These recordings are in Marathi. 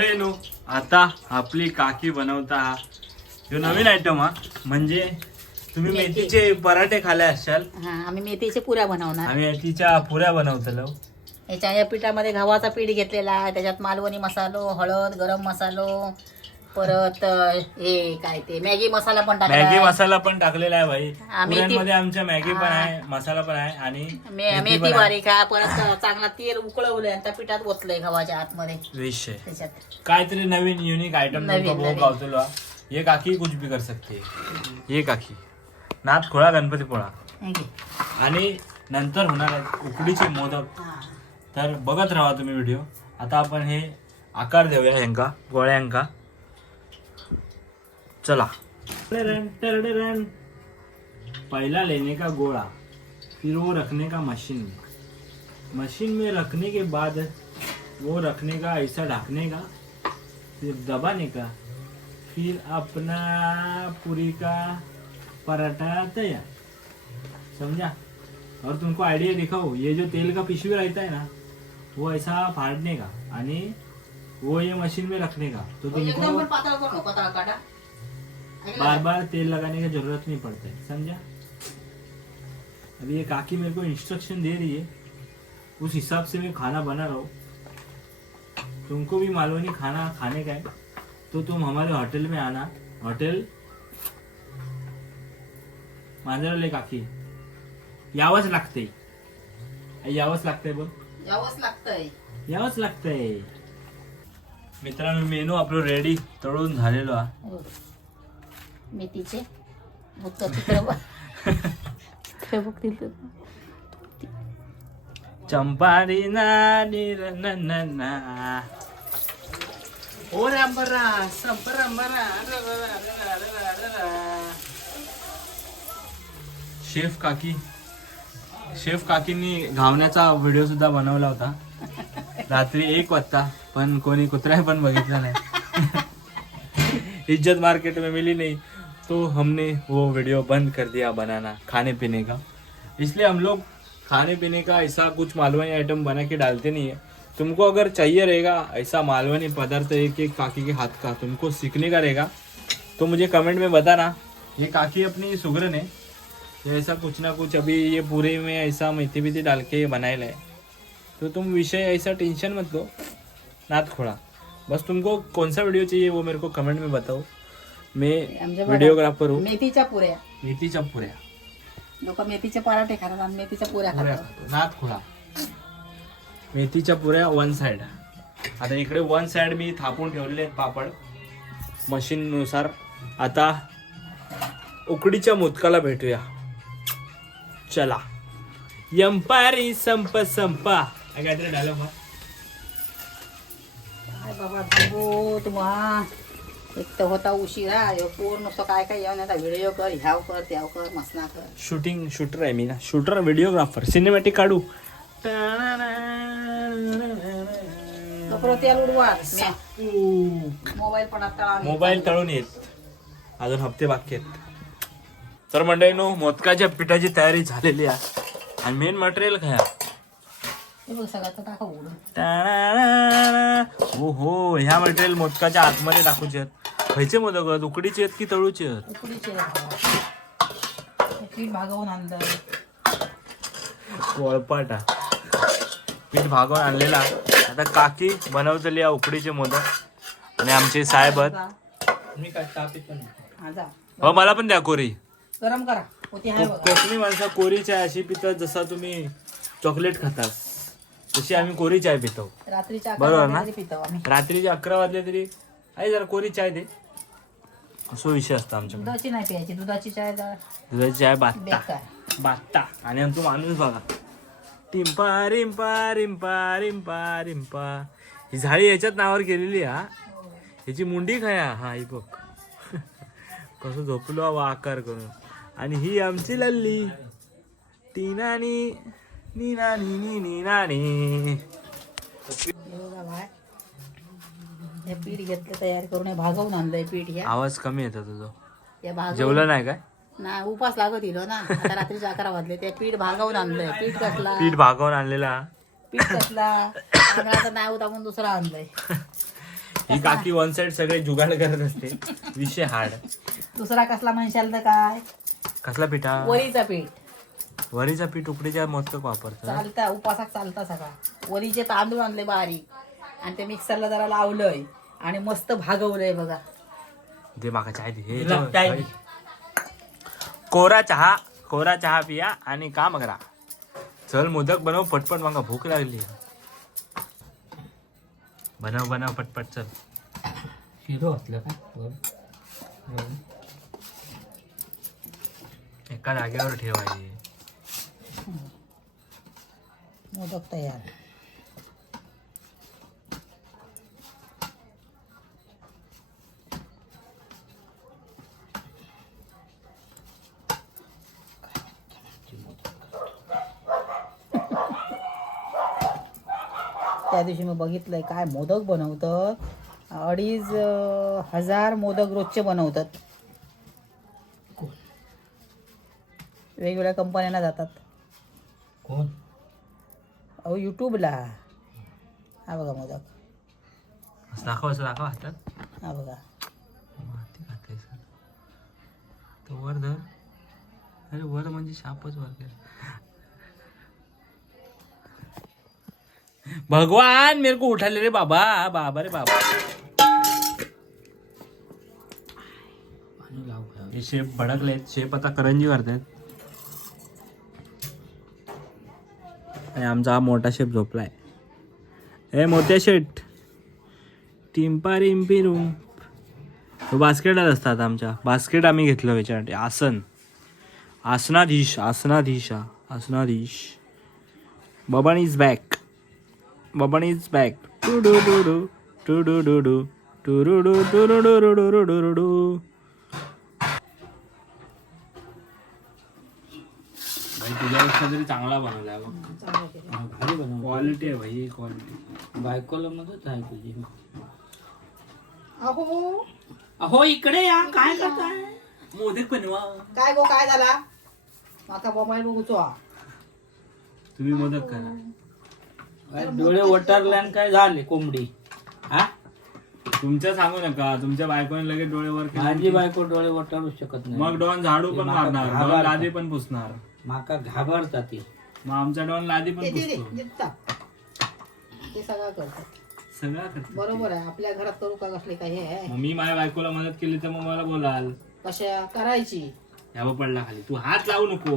मंडळींनो, आता आपली काकी बनवता हा जो नवीन आयटम हा, म्हणजे तुम्ही मेथीचे पराठे खाल्ले असाल. आम्ही मेथीचे पुऱ्या बनवणार. आम्ही मेथीच्या पुऱ्या बनवतलो. या पिठामध्ये गव्हाचा पीठ घेतलेला आहे, त्याच्यात मालवणी मसालो, हळद, गरम मसालो, परत हे काय ते मॅगी मसाला पण टाकला. मॅगी मसाला पण टाकलेला आहे भाई. आम्ही पुऱ्यांमध्ये आमच्या मॅगी पण आहे, मसाला पण आहे आणि मेथी बारीक आहे. परत चांगला तेल उकळवलंय आणि त्या पिठात ओतलंय गव्हाच्या आतमध्ये. विषय त्याच्यात काहीतरी नवीन युनिक आइटम गावतलो. ये काकी कुछ भी कर सकते है. ये काकी नाथ खोळा गणपती पोळा आणि नंतर होणार आहेत उकडीचे मोदक. तर बघत राहा तुम्ही व्हिडिओ. आता आपण हे आकार देऊया ह्यांका गोळ्यांका. चला. पहला लेने का गोला, फिर वो रखने का मशीन में, मशीन में रखने के बाद वो रखने का ऐसा ढकने का, फिर दबाने का, फिर अपना पूरी का पराठा तैयार. समझा? और तुमको आइडिया दिखाओ, ये जो तेल का पिशवी रहता है ना, वो ऐसा फाड़ने का आणि वो ये मशीन में रखने का. तो तुमको बार बार तेल लगाने की जरूरत नहीं पड़ता है. समझा? अभी ये काकी मेरे को इंस्ट्रक्शन दे रही है, उस हिसाब से मैं खाना बना रहा हूँ. तुमको भी मालवनी खाना खाने का है तो तुम हमारे होटल में आना. होटल मांजरले काकी. यावंच लागतंय. यावंच लागतंय बोल. यावंच लागतंय. मित्रांनो, मेनू आपलं रेडी तळून झालेलो आहे. मेथीचे चंपारी नानी रननना ओ रांबरा संपरांबरा. शेफ काकींनी घावण्याचा व्हिडिओ सुद्धा बनवला होता रात्री 1 वाजता, पण कोणी कुत्रा पण बघितला नाही. इज्जत मार्केट में मिली नहीं तो हमने वो वीडियो बंद कर दिया बनाना खाने पीने का. इसलिए हम लोग खाने पीने का ऐसा कुछ मालवनी आइटम बना के डालते नहीं है. तुमको अगर चाहिए रहेगा ऐसा मालवनी पदार्थ एक एक काकी के हाथ का तुमको सीखने का रहेगा तो मुझे कमेंट में बताना. ये काकी अपनी सुगरन है, ऐसा कुछ ना कुछ अभी ये पूरे में ऐसा मेथी बीथी डाल के बनाएला है. तो तुम विषय ऐसा टेंशन मत लो. नाथ खोड़ा. बस तुमको कौन सा वीडियो चाहिए वो मेरे को कमेंट में बताओ. मैं वीडियोग्राफर हूँ. मेथीच्या पुऱ्या. मेथीच्या पुऱ्या. लोक मेथीचे पराठे खातात आणि मेथीच्या पुऱ्या खातात. नाथ खोळा. मेथीच्या पुऱ्या वन साइड. आता इकडे वन साइड मी थापून ठेवलेले आहेत पापड मशीन नुसार. आता उकडीच्या मोदकाला भेटूया. चला. यंपारी संप संपा. काहीतरी डायलॉग हा. काय बाबा बघू तुम्हा. एक तर होता उशिरा, पोर नुसतं काय काय येऊन आता व्हिडिओ कर, ह्याव कर, त्याव कर, मसना कर. शूटर आहे मी ना. शूटर, व्हिडिओग्राफर, सिनेमॅटिक काढू. तेल उडवा. मोबाईल पण आता मोबाईल तळून येत. अजून हप्ते बाकी आहेत. तर मंडळींनो, मोदकाच्या पिठाची तयारी झालेली आहे आणि मेन मटेरियल काय हो हो. ह्या मटेरियल मोदकाच्या आतमध्ये टाकूचे आहेत. खायचे मोदक आहेत? उकडीचे आहेत की तळूचे आहेत? उकडीचे. पीठ भागवून आणलं. वळपाटा. पीठ भागवून आणलेला. आता काकी बनवतली उकडीचे मोदक आणि आमचे साहेब आहेत. मी काय तापीत पण हो. मला पण द्या कोरी. गरम करा. कोकणी माणसं कोरी चाय अशी पितात जसा तुम्ही चॉकलेट खातात तशी आम्ही कोरी चाय पितो. बरोबर ना? रात्रीचे 11 वाजले तरी आई जरा कोरी चाय दे असो विषय असतो आमच्या. दुधाची नाही प्यायची. दुधाची चाय बात्ता. आणि आमचा माणूस बघा. टिंपा रिंपा रिंपा रिंपा रिंपा. ही झाडी याच्यात नावावर केलेली. हा ह्याची मुंडी खाया. हा ही बघ कसं झोपलो वा आकार करून. आणि ही आमची लल्ली टीनानी नीनानी नीनानी. हे पीठ घेतलं तयार करून भागवून आणलंय पीठ. आवाज कमी येतो तुझं. या जेवलं नाही काय? नाही, उपास लागत इलो ना. आता रात्रीचे 11 वाजले. ते पीठ भागवून आणलंय. पीठ कसला? पीठ भागवून आणलेला. पीठ कसला? नाव दाबून दुसरा आणलंय. ही काकी वन साइड सगळे जुगाड करत असते. विषय हार्ड. दुसरा कसला म्हणशाल तर काय, कसला पिठा? वरीचा पीठ. वरीचा पीठ उकडीच्या मोदक वापरतात. चालता उपासाक चालता सगळा. वरीचे तांदूळ आणले बारीक आणि ते मिक्सरला जरा लावलंय आणि मस्त भागवलंय बघा. दे माका चाय दे. हे चाय दे. कोरा चहा पिया आणि काम करा. चल मोदक बनव पटपट, माका भूक लागली. बनव पटपट चल. शिरो असलं का एका जागेवर ठेवायचे. मोदक तयार. त्या दिवशी मी बघितलंय काय मोदक बनवतात. 2,500 मोदक रोजचे बनवतात. वेगवेगळ्या कंपन्यांना जातात. कोण अहो युट्यूबला. हा बघा मोदक. दाखव हातात. हा बघा. माती घातली सर. तो वर धर. अरे वर म्हणजे शापच वर केला. भगवान मेरे को उठा ले रे बाबा. बाबा रे बाबा. पाणी लाव का? हे शेप भडकलेत. शेप आता करंजी करतात. आणि आमचा हा मोठा शेप झोपलाय. ए मोठ्या शेट. टिंपा रिंपी रूम. बास्केटात असतात आमच्या. बास्केट आम्ही घेतलं याच्यासाठी. आसनाधीश. Baban is back. टू डू डू डू टू डू डू डू टू डू डू टू डू डू डू डू डू डू डू. भाई तुझ्यापेक्षा तरी चांगला बनवला बघ. भारी बनव. क्वालिटी आहे भाई, क्वालिटी. बायकोला मदत आहे तुझी. अहो अहो इकडे या. काय करताय? मोदक बनवा. काय गो काय झाला. माका मोबाईल बघूचो. तुम्ही मोदक करा. काय डोळे वटारल्यान काय झाले कोंबडी? हा तुमच्या सांगू नका. तुमच्या बायकोने लगेच डोळेवर केले. माझी बायको डोळे वटारू शकत नाही. मग डॉन झाडू पण माका मारणार. घाबरतात. डॉन लादी पण पुसणार. माका घाबरता ती. मग आमचा डॉन लादी पण पुसतो. ते सगळं करतात. सगळं करतो. बरोबर आहे. आपल्या घरात करू का कसले काय हे आहे? मग मी माझ्या बायकोला मदत केली तर मग मला बोलाल कशा करायची ह्यावर पडला खाली. तू हात लावू नको.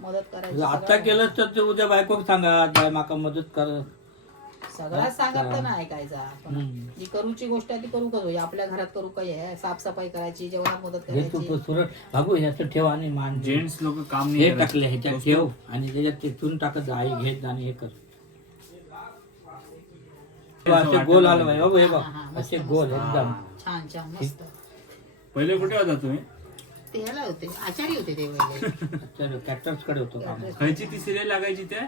मदत करायची. आता केलं तर ते उद्या बायको सांगा बाय माका मदत कर. सगळ्यात सांगत तर नाही ऐकायचा. पण हम्म. जी करूची गोष्ट आहे ती करू. आपल्या घरात करू काय आहे? साफसफाई करायची, जेवणात मदत हे तू करायची. सुरत भागू ह्याचं ठेव आणि मान. जेंट्स लोक काम हे नाही करत. टाकले ह्याच्यात ठेव आणि त्याच्यात ते चून टाकत जा. आई घेत आणि हे कर. असे गोल आलं बाई. बाबू हे बघ असे गोल एकदम छान छान मस्त. पहिले कुठे होता तुम्ही? ते ह्याला होते आचारी होते ते वेगळे. ट्रॅक्टर्स कडे होतो काम. खायची ती सिरियल लागायची त्या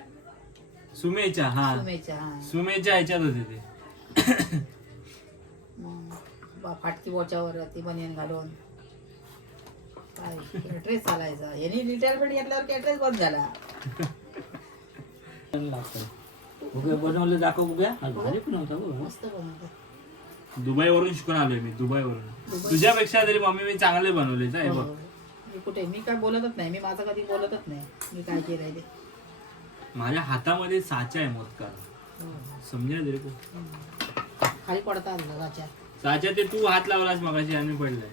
सुमेच्या. हा सुमेच्या, हा. सुमेच्या ह्याच्यात होते ते. फाटकी बोच्यावर ती बनियन घालून काय कॅटरेस चालायचा. यांनी रिटायरमेंट घेतल्यावर कॅटरेस बंद झाला. उभे बनवले दाखव उभ्या. भारी पण होता बघ. मस्त बनवतात. दुबई वरून शिकून आलोय मी. दुबईवरून. तुझ्यापेक्षा तरी मम्मी मी चांगले बनवले. काय बघ. मी कुठे मी काय बोलतच नाही. मी माझं कधी बोलतच नाही मी काय केलंय ते. माझ्या हातामध्ये साचा आहे मोदका. समजा रे तू. खाली पडतात घराच्या. साचा ते तू हात लावलास मगाशी आणि पडलाय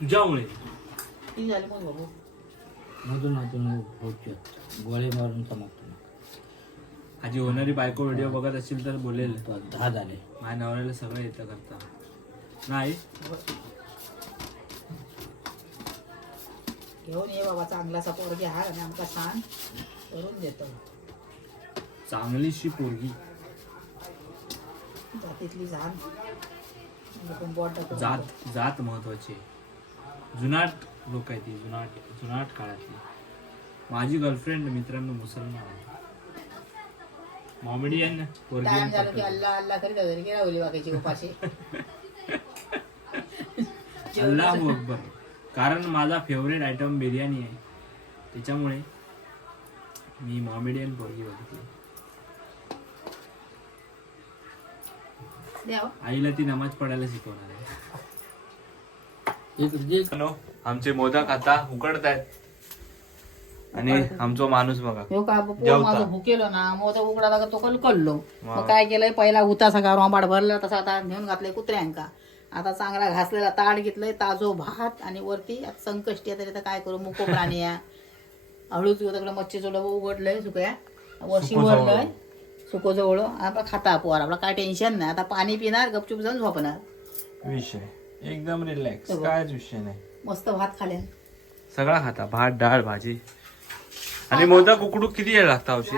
तुझ्यामुळे. किती झाले मग बाबू. मधून गोळे मारून चमकतो. माझी होणारी बायको व्हिडिओ बघत असेल तर बोलेल 10 झाले. माझ्या नवऱ्याला सगळं येतं करता. नाही घेऊन ये बाबा चांगलासा पोरगी हार आणि आमका छान करून देतो. चांगलीशी पोरगी. जातीतली जाण. पण बोट टाकून जात महत्वाची. जुनाट लोक आहे ती. जुनाट काळातली. माझी गर्लफ्रेंड मित्रांनो मुसलमान आहे. मॉमेडियन टाइम झालं की अल्ला अल्ला करीत घरी गेला होली बाकीची उपाशी. अल्लाहू अकबर. कारण माझा फेवरेट आयटम बिर्याणी आहे. त्याच्यामुळे मी मॉमेडियन पोरगी बघितली. द्यावं. आईला ती नमाज पडायला शिकवणार आहे. आमचे मोदक आता उकडत आहेत आणि आमचा माणूस बघा हो का बापू, जेवता. माझं भुकेलो ना मोदक उकडा लागा तो कळलो. मग काय केलंय, पहिला हुता सगळा रोंबाड भरला तसा आता नेऊन घातलंय कुत्र्यांका. आता चांगला घासलेला ताट घेतलंय, ताजो भात आणि वरती आता संकष्टी आहे, तरी आता काय करू, मुको प्राणी या हळूच तिकडे मच्छी जोड उघडलंय सुकया वर्षी भरलंय सुको जवळ. आपला खाता पोर आपला काय टेन्शन नाही. आता पाणी पिणार, गपचूप जाऊन झोपणार. विषय एकदम रिलॅक्स, कायच विषय नाही. मस्त भात खाल्या सगळा खाता, भात डाळ भाजी. आणि मोदक उकडू किती वेळ लागता औषध?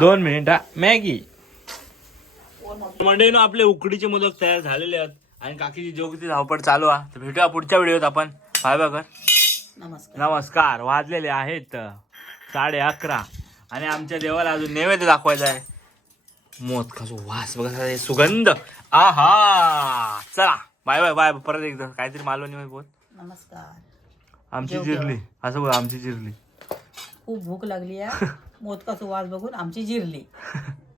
2 मिनिट. मॅगी मंडळीनो, आपले उकडीचे मोदक तयार झालेले आहेत आणि काकीची जोगती धावपळ चालू आहे. तर भेटूया पुढच्या व्हिडिओत आपण. बाय बाय कर. नमस्कार. नमस्कार. वाजलेले आहेत 11:30 आणि आमच्या देवाला अजून नैवेद्य दाखवायचा आहे. मोदकाचा वास बघा, सुगंध. आहा, चला बाय बाय बाय. परत एकदा काहीतरी मालवणी बोल. नमस्कार. आमची जेव जिरली असं बोल. आमची जिरली. खूप भूक लागली आहे. मोदकाचा वास बघून आमची जिरली.